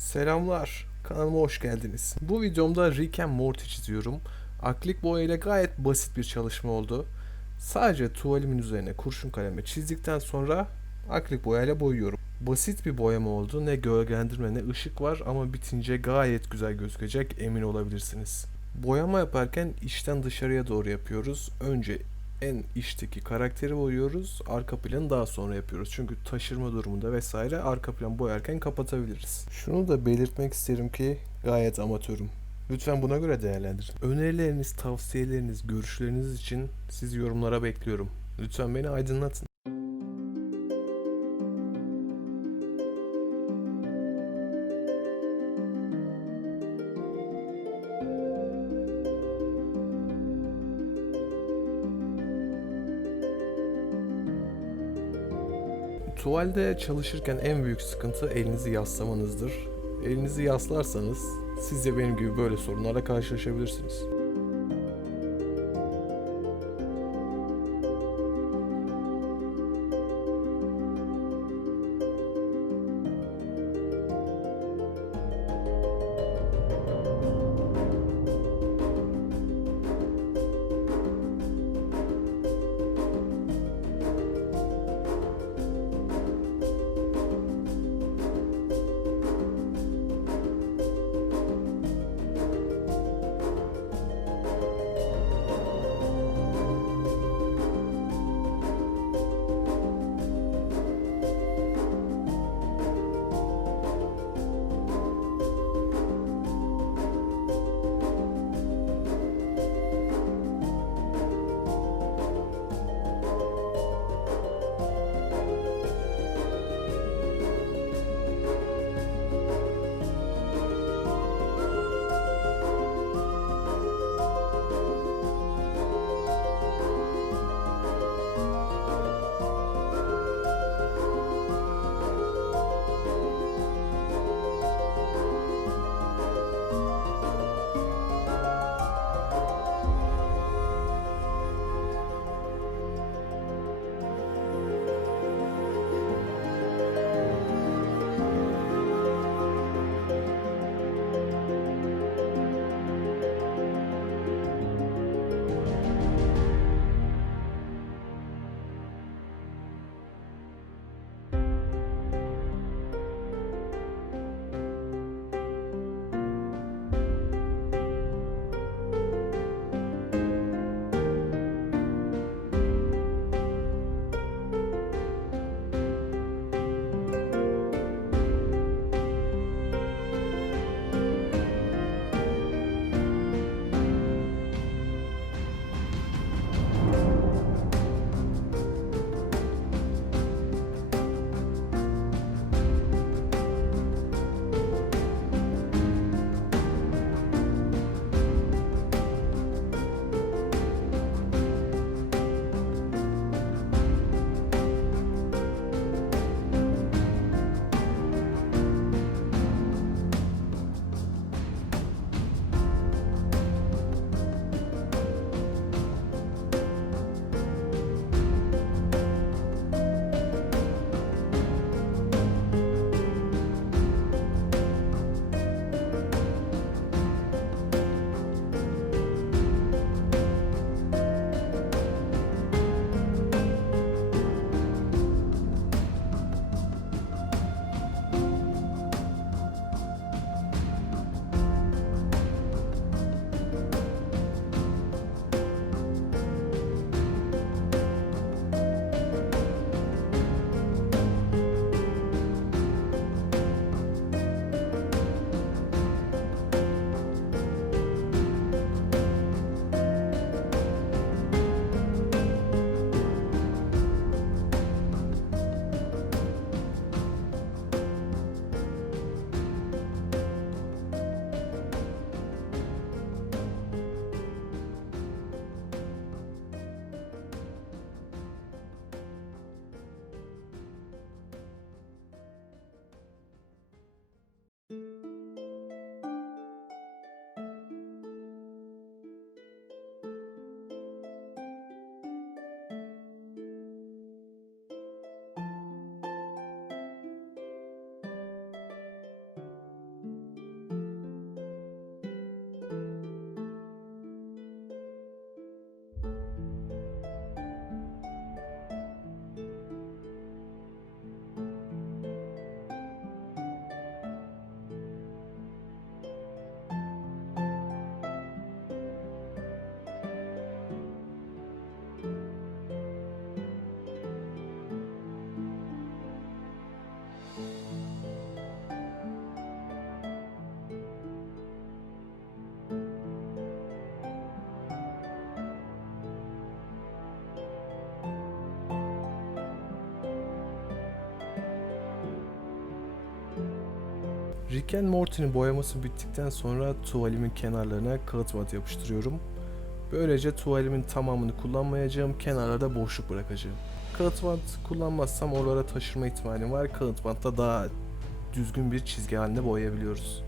Selamlar, kanalıma hoş geldiniz. Bu videomda Rick and Morty çiziyorum. Aklik boya ile gayet basit bir çalışma oldu. Sadece tuvalimin üzerine kurşun kaleme çizdikten sonra aklik boyayla boyuyorum. Basit bir boyama oldu. Ne gölgelendirme ne ışık var ama bitince gayet güzel gözükecek emin olabilirsiniz. Boyama yaparken içten dışarıya doğru yapıyoruz. Önce en içteki karakteri boyuyoruz. Arka planı daha sonra yapıyoruz. Çünkü taşırma durumunda vesaire arka plan boyarken kapatabiliriz. Şunu da belirtmek isterim ki gayet amatörüm. Lütfen buna göre değerlendirin. Önerileriniz, tavsiyeleriniz, görüşleriniz için sizi yorumlara bekliyorum. Lütfen beni aydınlatın. Tuvalde çalışırken en büyük sıkıntı elinizi yaslamanızdır. Elinizi yaslarsanız siz de benim gibi böyle sorunlarla karşılaşabilirsiniz. Rick and Morty'nin boyaması bittikten sonra tuvalimin kenarlarına kağıt bant yapıştırıyorum. Böylece tuvalimin tamamını kullanmayacağım, kenarlarda boşluk bırakacağım. Kağıt bant kullanmazsam oralara taşırma ihtimalim var. Kağıt bantla daha düzgün bir çizgi halinde boyayabiliyoruz.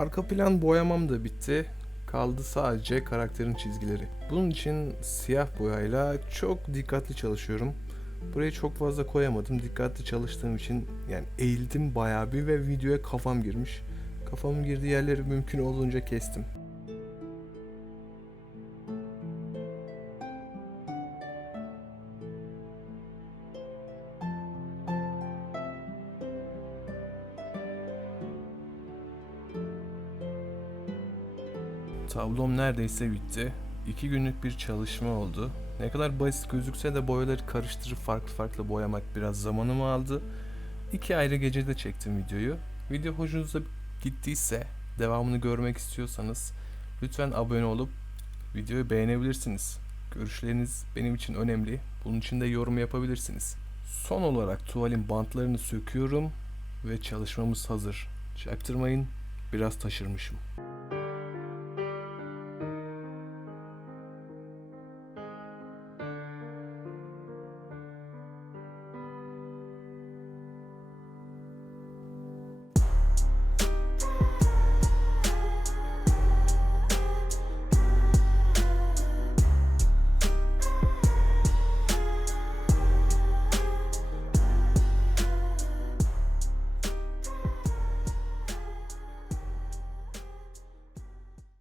Arka plan boyamam da bitti. Kaldı sadece karakterin çizgileri. Bunun için siyah boyayla çok dikkatli çalışıyorum. Burayı çok fazla koyamadım. Dikkatli çalıştığım için yani eğildim bayağı bir ve videoya kafam girmiş. Kafamın girdiği yerleri mümkün olduğunca kestim. Tablom neredeyse bitti. İki günlük bir çalışma oldu. Ne kadar basit gözükse de boyaları karıştırıp farklı farklı boyamak biraz zamanımı aldı. İki ayrı gecede çektim videoyu. Video hoşunuza gittiyse, devamını görmek istiyorsanız lütfen abone olup videoyu beğenebilirsiniz. Görüşleriniz benim için önemli. Bunun için de yorum yapabilirsiniz. Son olarak tuvalin bantlarını söküyorum ve çalışmamız hazır. Çaktırmayın, biraz taşırmışım.